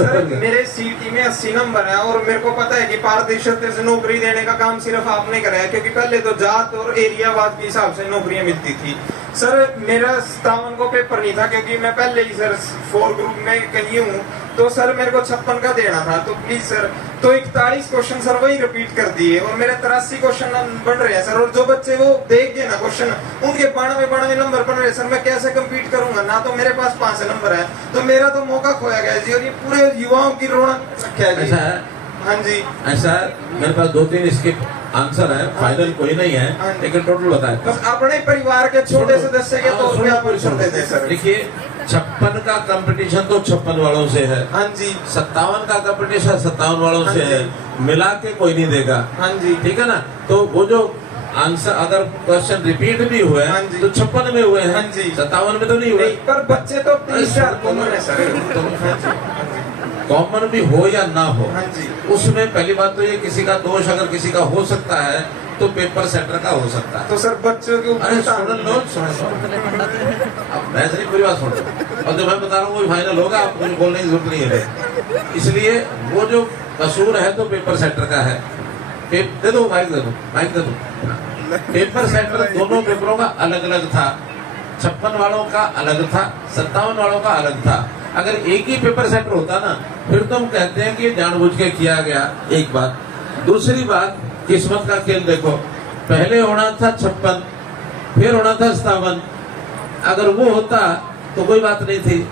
Sir मेरे सीटी में 80 नंबर है और मेरे को पता है कि पारदर्शिता से नौकरी देने का काम सिर्फ आपने कराया, क्योंकि पहले तो जात और एरियावाद के हिसाब से नौकरियां मिलती थी। सर मेरा 57 को पेपर नहीं था, क्योंकि मैं पहले ही सर 4 ग्रुप में कहीं हूँ, तो सर मेरे को 56 का देना था। तो प्लीज सर, तो 41 क्वेश्चन सर वही रिपीट कर दिए और मेरे 83 क्वेश्चन बन रहे हैं सर। और जो बच्चे वो देख गए ना क्वेश्चन, उनके 92 नंबर बन रहे हैं सर। मैं कैसे कम्पीट करूंगा? ना तो मेरे पास 5 नंबर है, तो मेरा तो मौका खोया गया जी। और ये पूरे युवाओं की रौनक क्या जी? ऐसा है? हाँ जी, ऐसा मेरे पास 2-3 इसके आंसर है, फाइनल कोई नहीं है, लेकिन टोटल बताए। बस अपने परिवार के छोटे सदस्य के तौर पे आप आंसर दे दें सर। देखिए 56 का कंपटीशन तो 56 वालों से है। हाँ जी। 57 का कंपटीशन 57 वालों से है, मिला के कोई नहीं देगा। हाँ जी, ठीक है ना? तो वो जो आंसर अगर क्वेश्चन रिपीट भी हुए हाँ जी, तो 56 में हुए हैं। हाँ जी, 57 में तो नहीं हुए। पर बच्चे तो 30,000 कॉमन है सर। हाँ जी, कॉमन भी हो या ना हो, हाँ जी, उसमें पहली बात तो ये किसी का दोष अगर किसी का हो सकता है तो पेपर सेंटर का हो सकता है। तो सर बच्चों के अरे ऊपर सुन लो, अब मैं सिर्फ पूरी बात सुन लो, और जो मैं बता रहा हूँ वो फाइनल होगा, आपको कुछ बोलने की जरूरत नहीं है। इसलिए वो जो कसूर है तो पेपर सेंटर का है। दे दो माइक, दे दो माइक, दे दो। पेपर सेंटर दोनों पेपरों का अलग अलग था। 56 वालों का अलग था, 57 वालों का अलग था। अगर एक ही पेपर सेंटर होता ना, फिर तो हम कहते हैं कि जानबूझ के किया गया। एक बात। दूसरी बात, किस्मत का खेल देखो, पहले होना था 56, फिर होना था 57। अगर वो होता तो कोई बात नहीं थी।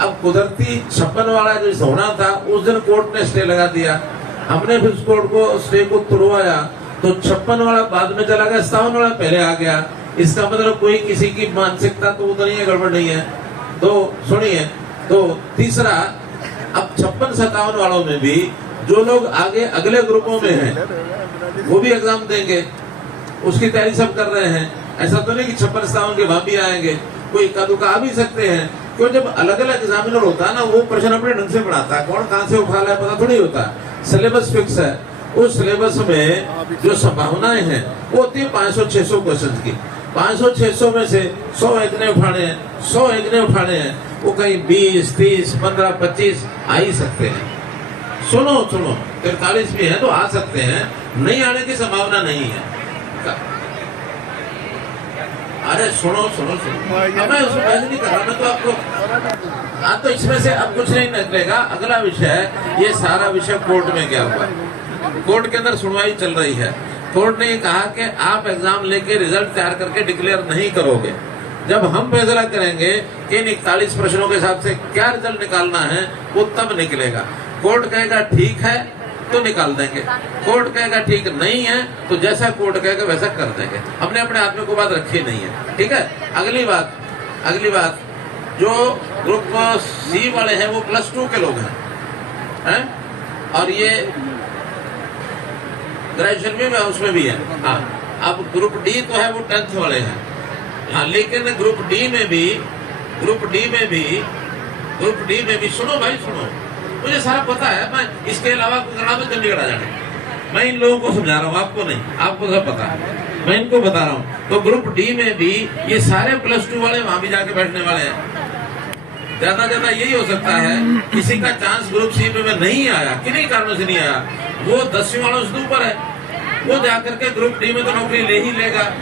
अब कुदरती 56 वाला जो होना था, उस दिन कोर्ट ने स्टे लगा दिया। हमने फिर उस कोर्ट को स्टे को तुड़वाया, तो 56 वाला बाद में चला गया, 57 वाला पहले आ गया। इसका मतलब कोई किसी की मानसिकता तो उतनी है, गड़बड़ नहीं है। तो सुनिए, तो तीसरा, अब 56-57 वालों में भी जो लोग आगे अगले ग्रुपों में हैं वो भी एग्जाम देंगे, उसकी तैयारी सब कर रहे हैं। ऐसा तो नहीं कि 56-57 के वहां भी आएंगे, कोई इक्का दुक्का आ भी सकते हैं। क्यों? जब अलग अलग एग्जामिनर होता है ना, वो प्रश्न अपने ढंग से पढ़ाता है, कौन कहां से उठा रहा है पता थोड़ी होता है। सिलेबस फिक्स है, उस सिलेबस में जो संभावनाएं हैं वो होती है 500-600 क्वेश्चन की। 500-600 में से 100 एक ने उठाने हैं, 100 एक ने उठाने हैं, वो कहीं 20, 30, 15, 25 आ ही सकते हैं। सुनो 43 भी है तो आ सकते हैं, नहीं आने की संभावना नहीं है। अरे सुनो, अब मैं उसमें बहस नहीं कर रहा, मैं तो आपको तो इसमें से अब कुछ नहीं निकलेगा। अगला विषय, ये सारा विषय कोर्ट में गया हुआ, कोर्ट के अंदर सुनवाई चल रही है। कोर्ट ने कहा कि आप एग्जाम लेके रिजल्ट तैयार करके डिक्लेयर नहीं करोगे। जब हम फैसला करेंगे कि इन 41 प्रश्नों के हिसाब से क्या रिजल्ट निकालना है, वो तब निकलेगा। कोर्ट कहेगा ठीक है तो निकाल देंगे, कोर्ट कहेगा ठीक नहीं है तो जैसा कोर्ट कहेगा वैसा कर देंगे। हमने अपने हाथ में कोई बात रखी नहीं है। ठीक है। अगली बात, जो ग्रुप सी वाले हैं वो +2 के लोग हैं, और ये ग्रेजुएशन में उसमें भी है। हाँ, अब ग्रुप डी तो है वो 10th वाले हैं। हाँ, लेकिन ग्रुप डी में भी सुनो भाई सुनो, मुझे सारा पता है। मैं इसके अलावा करना तो चंडीगढ़ आ जाने, मैं इन लोगों को समझा रहा हूँ, आपको नहीं, आपको सब पता है, मैं इनको बता रहा हूँ। तो ग्रुप डी में भी ये सारे +2 वाले वहां भी जाके बैठने वाले हैं। ज्यादा यही हो सकता है किसी का चांस ग्रुप सी में नहीं आया, किन्हीं कारणों से नहीं आया, वो 10वीं वालों से ऊपर है, वो जाकर के ग्रुप डी में तो नौकरी ले ही लेगा,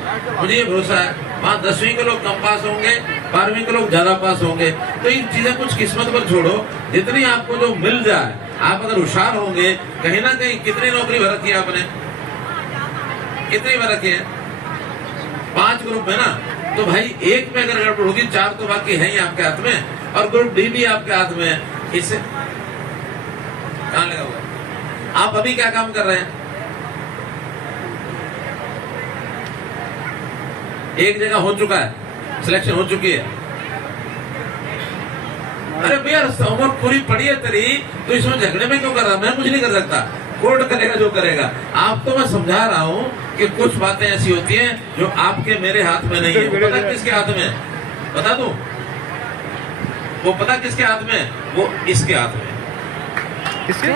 मुझे ये भरोसा है। वहाँ 10वीं के लोग कम पास होंगे, 12वीं के लोग ज्यादा पास होंगे। तो ये चीजें कुछ किस्मत पर छोड़ो, जितनी आपको जो मिल जाए, आप अगर होशियार होंगे, कहीं ना कहीं कितनी नौकरी भर रखी है आपने, कितनी भर रखी है? 5 ग्रुप है ना, तो भाई एक में अगर गड़बड़ होगी, 4 तो बाकी है ही आपके हाथ में, और ग्रुप डी भी आपके हाथ में है। इससे कहाँ लगा हुआ? आप अभी क्या काम कर रहे हैं? एक जगह हो चुका है, सिलेक्शन हो चुकी है। अरे भैया उम्र पूरी पड़ी है तेरी, तो इसमें झगड़े में क्यों कर रहा? मैं कुछ नहीं कर सकता, कोर्ट करेगा जो करेगा। आप तो मैं समझा रहा हूँ कि कुछ बातें ऐसी होती हैं जो आपके मेरे हाथ में नहीं है। वो पता किसके हाथ में? बता दूं? वो पता किसके हाथ में? वो इसके हाथ में। किसके?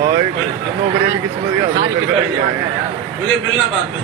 और नौकरी भी किस्मत के हाथ में। मुझे मिलना बाद में।